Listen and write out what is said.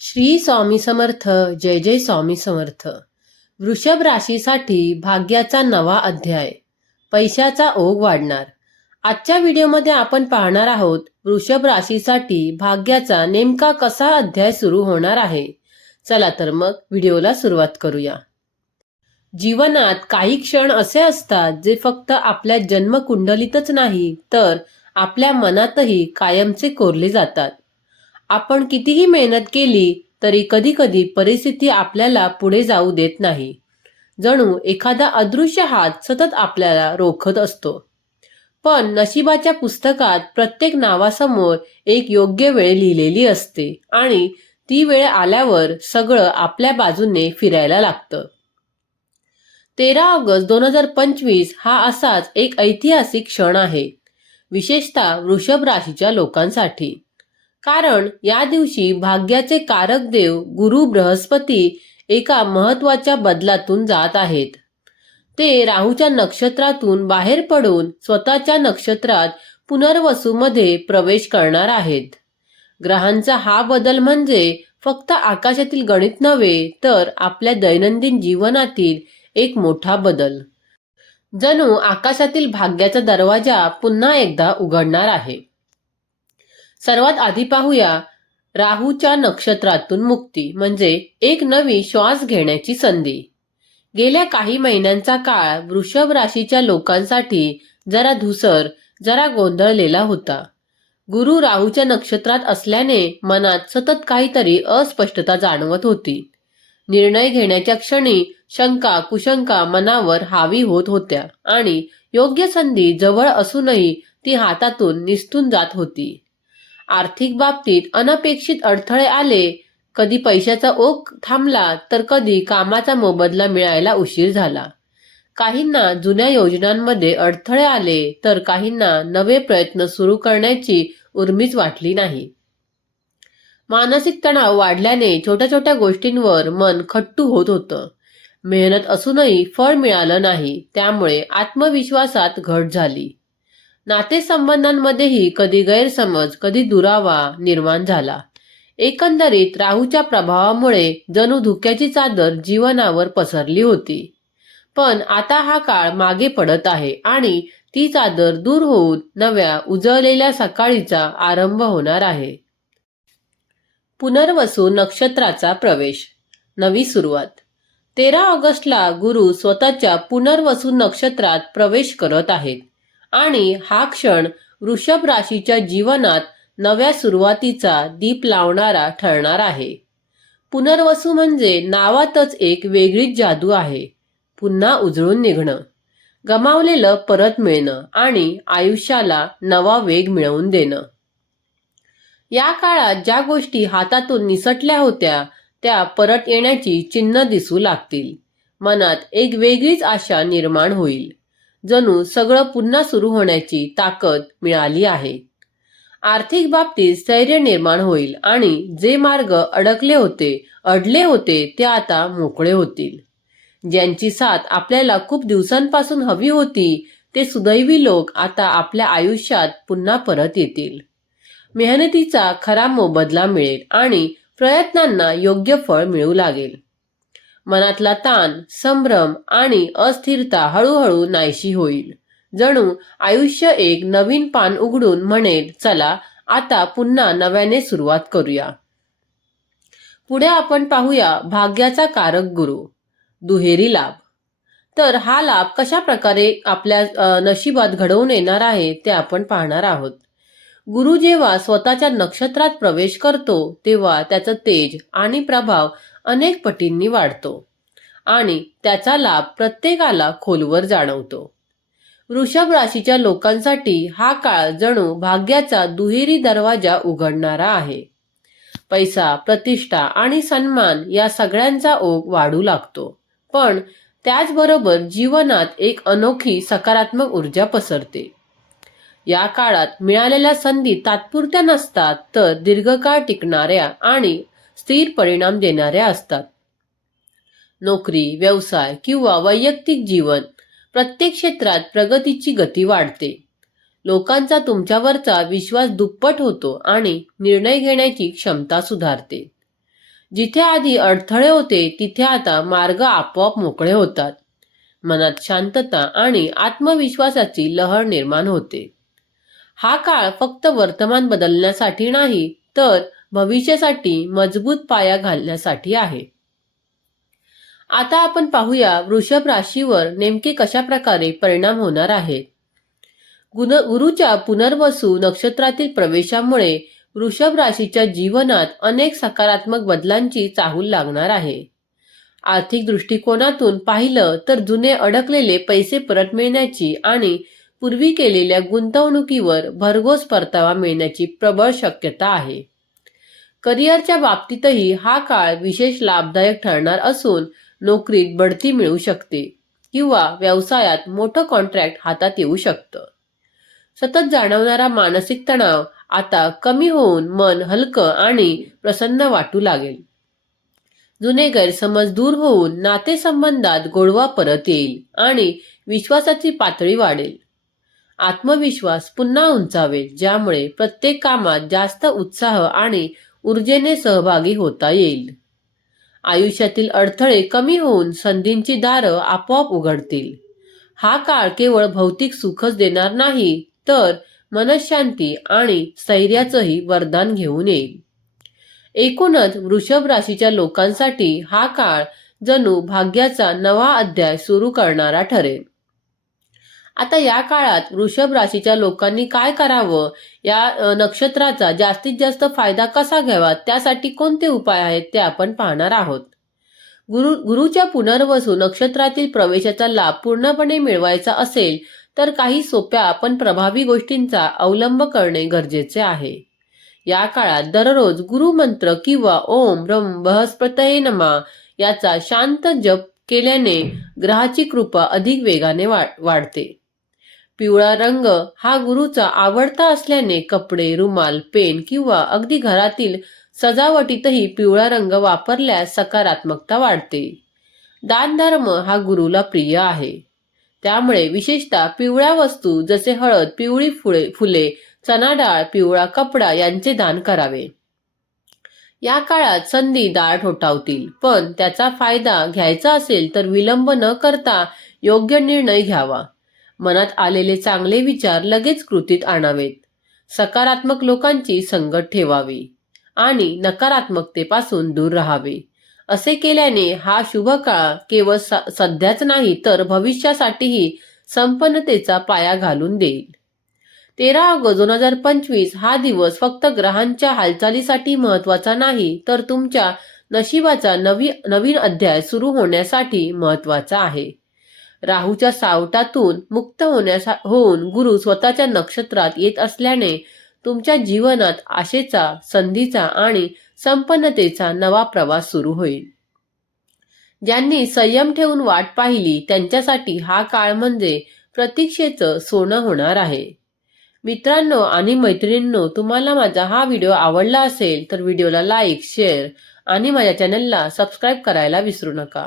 श्री स्वामी समर्थ जय जय स्वामी समर्थ. वृषभ राशीसाठी भाग्याचा नवा अध्याय. पैशाचा ओघ वाढणार. आजच्या व्हिडिओमध्ये आपण पाहणार आहोत वृषभ राशीसाठी भाग्याचा नेमका कसा अध्याय सुरू होणार आहे. चला तर मग व्हिडिओला सुरुवात करूया. जीवनात काही क्षण असे असतात जे फक्त आपल्या जन्मकुंडलीतच नाही तर आपल्या मनातही कायमचे कोरले जातात. आपण कितीही मेहनत केली तरी कधी कधी परिस्थिती आपल्याला पुढे जाऊ देत नाही. जणू एखादा अदृश्य हात सतत आपल्याला रोखत असतो. पण नशिबाच्या पुस्तकात प्रत्येक नावासमोर एक योग्य वेळ लिहिलेली असते आणि ती वेळ आल्यावर सगळं आपल्या बाजूने फिरायला लागतं. तेरा ऑगस्ट दोन हजार पंचवीस हा असाच एक ऐतिहासिक क्षण आहे विशेषतः वृषभ राशीच्या लोकांसाठी. कारण या दिवशी भाग्याचे कारक देव गुरु बृहस्पती एका महत्त्वाच्या बदलातून जात आहेत. ते राहूच्या नक्षत्रातून बाहेर पडून स्वतःच्या नक्षत्रात पुनर्वसूमध्ये प्रवेश करणार आहेत. ग्रहांचा हा बदल म्हणजे फक्त आकाशातील गणित नव्हे तर आपल्या दैनंदिन जीवनातील एक मोठा बदल. जणू आकाशातील भाग्याचा दरवाजा पुन्हा एकदा उघडणार आहे. सर्वात आधी पाहूया राहूच्या नक्षत्रातून मुक्ती म्हणजे एक नवी श्वास घेण्याची संधी. गेल्या काही महिन्यांचा काळ वृषभ राशीच्या लोकांसाठी जरा धुसर जरा गोंधळलेला होता. गुरु राहूच्या नक्षत्रात असल्याने मनात सतत काहीतरी अस्पष्टता जाणवत होती. निर्णय घेण्याच्या क्षणी शंका कुशंका मनावर हावी होत होत्या आणि योग्य संधी जवळ असूनही ती हातातून निसटून जात होती. आर्थिक बाबतीत अनपेक्षित अडथळे आले कधी पैशाचा ओघ थांबला तर कधी कामाचा मोबदला मिळायला उशीर झाला. काहींना जुन्या योजनांमध्ये अडथळे आले तर काहींना नवे प्रयत्न सुरू करण्याची उर्मीच वाटली नाही. मानसिक तणाव वाढल्याने छोट्या छोट्या गोष्टींवर मन खट्टू होत होतं. मेहनत असूनही फळ मिळालं नाही त्यामुळे आत्मविश्वासात घट झाली. नातेसंबंधांमध्येही कधी गैरसमज कधी दुरावा निर्माण झाला. एकंदरीत राहूच्या प्रभावामुळे जणू धुक्याची चादर जीवनावर पसरली होती. पण आता हा काळ मागे पडत आहे आणि ती चादर दूर होऊन नव्या उजळलेल्या सकाळीचा आरंभ होणार आहे. पुनर्वसू नक्षत्राचा प्रवेश. नवी सुरुवात. तेरा ऑगस्टला गुरु स्वतःच्या पुनर्वसू नक्षत्रात प्रवेश करत आहेत. आणि हा क्षण वृषभ राशीच्या जीवनात नव्या सुरुवातीचा दीप लावणारा ठरणार आहे. पुनर्वसू म्हणजे नावातच एक वेगळीच जादू आहे. पुन्हा उजळून निघणं. गमावलेलं परत मिळणं आणि आयुष्याला नवा वेग मिळवून देणं. या काळात ज्या गोष्टी हातातून निसटल्या होत्या त्या परत येण्याची चिन्ह दिसू लागतील. मनात एक वेगळीच आशा निर्माण होईल. जणू सगळं पुन्हा सुरू होण्याची ताकद मिळाली आहे. आर्थिक बाबतीत स्थैर्य निर्माण होईल आणि जे मार्ग अडकले होते अडले होते ते आता मोकळे होतील. ज्यांची साथ आपल्याला खूप दिवसांपासून हवी होती ते सुदैवी लोक आता आपल्या आयुष्यात पुन्हा परत येतील. मेहनतीचा खरा मोबदला मिळेल आणि प्रयत्नांना योग्य फळ मिळू लागेल. मनातला ताण संभ्रम आणि अस्थिरता हळूहळू नाहीशी होईल. जणू आयुष्य एक नवीन पान उघडून म्हणेल चला आता पुन्हा नव्याने सुरुवात करूया. पुढे आपण पाहूया भाग्याचा कारक गुरु दुहेरी लाभ. तर हा लाभ कशा प्रकारे आपल्या नशिबात घडवून येणार आहे ते आपण पाहणार आहोत. गुरु जेव्हा स्वतःच्या नक्षत्रात प्रवेश करतो तेव्हा त्याचं तेज आणि प्रभाव अनेक पटींनी वाढतो आणि त्याचा लाभ प्रत्येकाला खोलवर जाणवतो. वृषभ राशीच्या लोकांसाठी हा काळ जणू भाग्याचा दुहेरी दरवाजा उघडणारा आहे. पैसा प्रतिष्ठा आणि सन्मान या सगळ्यांचा ओघ वाढू लागतो. पण त्याचबरोबर जीवनात एक अनोखी सकारात्मक ऊर्जा पसरते. या काळात मिळालेल्या संधी तात्पुरत्या नसतात तर दीर्घकाळ टिकणाऱ्या आणि स्थिर परिणाम देणाऱ्या असतात. नोकरी व्यवसाय किंवा वैयक्तिक जीवन प्रत्येक क्षेत्रात प्रगतीची गती वाढते. लोकांचा तुमच्यावरचा विश्वास दुप्पट होतो आणि निर्णय घेण्याची क्षमता सुधारते. जिथे आधी अडथळे होते तिथे आता मार्ग आपोआप मोकळे होतात. मनात शांतता आणि आत्मविश्वासाची लहर निर्माण होते. हा काळ फक्त वर्तमान बदलण्यासाठी नाही तर भविष्यासाठी मजबूत पाया घालण्यासाठी आहे. आता आपण पाहूया वृषभ राशीवर नेमके कशा प्रकारे परिणाम होणार आहेत गुन गुरुच्या पुनर्वसू नक्षत्रातील प्रवेशामुळे वृषभ राशीच्या जीवनात अनेक सकारात्मक बदलांची चाहूल लागणार आहे. आर्थिक दृष्टिकोनातून पाहिलं तर जुने अडकलेले पैसे परत मिळण्याची आणि पूर्वी केलेल्या गुंतवणुकीवर भरघोस परतावा मिळण्याची प्रबळ शक्यता आहे. करिअरच्या बाबतीतही हा काळ विशेष लाभदायक ठरणार असून नोकरीत बढती मिळू शकते किंवा व्यवसायात मोठं कॉन्ट्रॅक्ट हातात येऊ शकतं. सतत जाणवणारा मानसिक तणाव आता कमी होऊन मन हलकं आणि प्रसन्न वाटू लागेल. जुने गैरसमज दूर होऊन नातेसंबंधात गोडवा परत येईल आणि विश्वासाची पातळी वाढेल. आत्मविश्वास पुन्हा उंचावेल ज्यामुळे प्रत्येक कामात जास्त उत्साह आणि ऊर्जेने सहभागी होता येईल. आयुष्यातील अडथळे कमी होऊन संधींची दारं आपोआप उघडतील. हा काळ केवळ भौतिक सुखच देणार नाही तर मनशांती आणि स्थैर्याचंही वरदान घेऊन येईल. एकूणच वृषभ राशीच्या लोकांसाठी हा काळ जणू भाग्याचा नवा अध्याय सुरू करणारा ठरेल. आता या काळात वृषभ राशीच्या लोकांनी काय करावं? या नक्षत्राचा जास्तीत जास्त फायदा कसा घ्यावा? त्यासाठी कोणते उपाय आहेत ते आपण पाहणार आहोत. गुरु गुरुच्या पुनर्वसू नक्षत्रातील प्रवेशाचा लाभ पूर्णपणे मिळवायचा असेल तर काही सोप्या पण प्रभावी गोष्टींचा अवलंब करणे गरजेचे आहे. या काळात दररोज गुरुमंत्र किंवा ओम ब्रह्म बृहस्पतये नमा याचा शांत जप केल्याने ग्रहाची कृपा अधिक वेगाने वा- वाढते. पिवळा रंग हा गुरुचा आवडता असल्याने कपडे रुमाल पेन किंवा अगदी घरातील सजावटीतही पिवळा रंग वापरल्यास सकारात्मकता वाढते. दानधर्म हा गुरुला प्रिय आहे. त्यामुळे विशेषतः पिवळ्या वस्तू जसे हळद पिवळी फुले फुले चना डाळ पिवळा कपडा यांचे दान करावे. या काळात संधी दाळ ठोठावतील पण त्याचा फायदा घ्यायचा असेल तर विलंब न करता योग्य निर्णय घ्यावा. मनात आलेले चांगले विचार लगेच कृतीत आणावेत. सकारात्मक लोकांची संगत ठेवावी आणि नकारात्मकतेपासून दूर राहावे. असे केल्याने हा शुभ काळ केवळ स- सध्याच नाही तर भविष्यासाठीही संपन्नतेचा पाया घालून देईल. तेरा ऑगस्ट दोन हजार पंचवीस हा दिवस फक्त ग्रहांच्या हालचालीसाठी महत्त्वाचा नाही तर तुमच्या नशिबाचा नवी नवीन अध्याय सुरू होण्यासाठी महत्त्वाचा आहे. राहूच्या सावटातून मुक्त होण्यास होऊन गुरु स्वतःच्या नक्षत्रात येत असल्याने तुमच्या जीवनात आशेचा संधीचा आणि संपन्नतेचा नवा प्रवास सुरू होईल. ज्यांनी संयम ठेवून वाट पाहिली त्यांच्यासाठी हा काळ म्हणजे प्रतीक्षेचं सोनं होणार आहे. मित्रांनो आणि मैत्रिणींनो तुम्हाला माझा हा व्हिडिओ आवडला असेल तर व्हिडिओला लाईक शेअर आणि माझ्या चॅनलला सबस्क्राईब करायला विसरू नका.